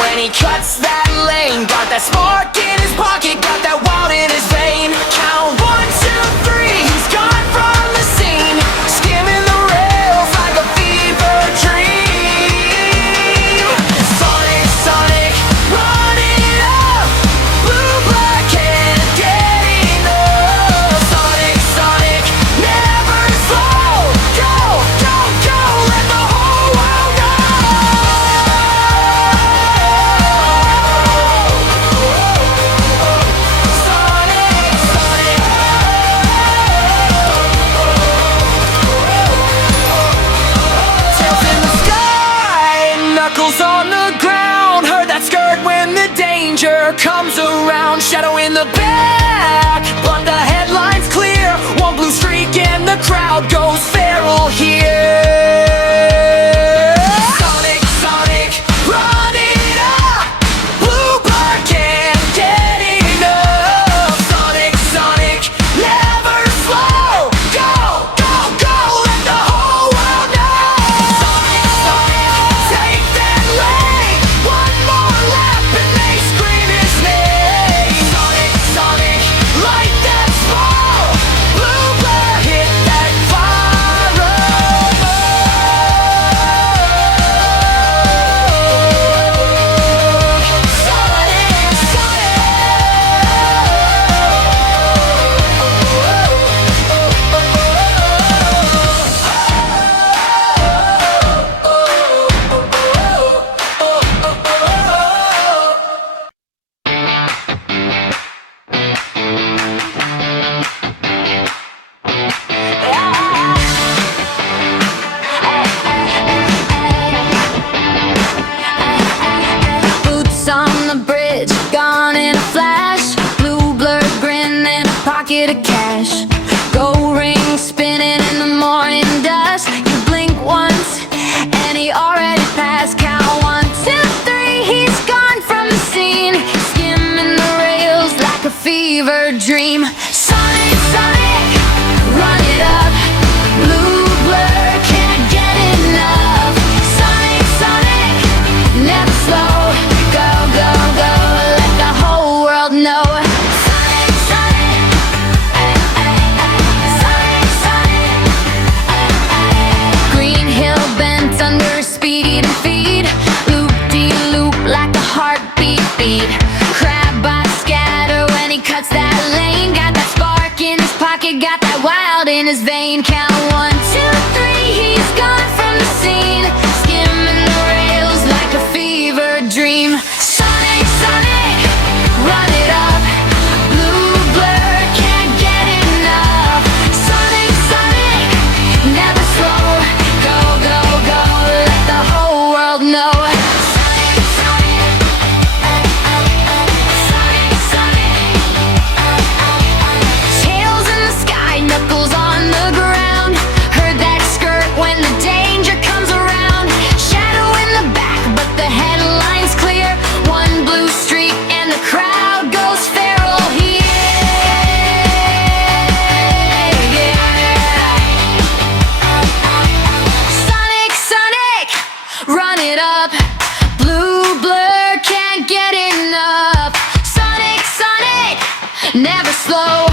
when he cuts that lane. Got that spark in his pocket, got that wild in his vein. Count 1, 2, 3, he's gone from the scene, skimming the rails like a fever dream. Sonic, Sonic, running up, blue black can't get enough. Sonic, Sonic, never slow. Go, go, go, let the whole world know. Sonic, Sonic, tails in the sky, knuckles on the ground. Heard that skirt when the danger comes around. Shadow in the back, but the headline's clear. One blue streak and the crowd goes feral here. Sonic, Sonic, run it up, blue blood can't get enough. Sonic, Sonic, never slow. Go, go, go, let the whole world know. Sonic, Sonic, take that lane. One more lap and they scream his name. Sonic, Sonic, light that spark. Blue blood hit that fire. Sonic, boots on the bridge, gone in a flash. Blue blurred grin and a pocket of cash. Gold ring spinning in the morning dust. You blink once and he already passed. Count 1, 2, 3, he's gone from the scene, skimming the rails like a fever dream. Sonic, Sonic, run it up, blue blur can't get enough. Sonic, Sonic, never slow. Go, go, go, let the whole world know. Sonic, Sonic, Sonic, Sonic. Green hill bent under speed and feed, loop-de-loop like a heartbeat beat. Crab by scatter when he cuts that lane. Got that spark in his pocket, got that wild in his vein. Count 1, 2, 3, he's gone from the scene, skimming the rails like a fever dream. Sonic, Sonic, run it up, blue blur can't get enough. Sonic, Sonic, never slow. Go, go, go, let the whole world know. Sonic, Sonic, Sonic, Sonic. Tails in the sky, knuckles on the ground. Heard that skirt when the danger comes around. Shadow in the back, but the headline's clear. One blue streak and the crowd goes feral here. Sonic, Sonic, run it up, blue blur can't get enough. Sonic, Sonic, never slow.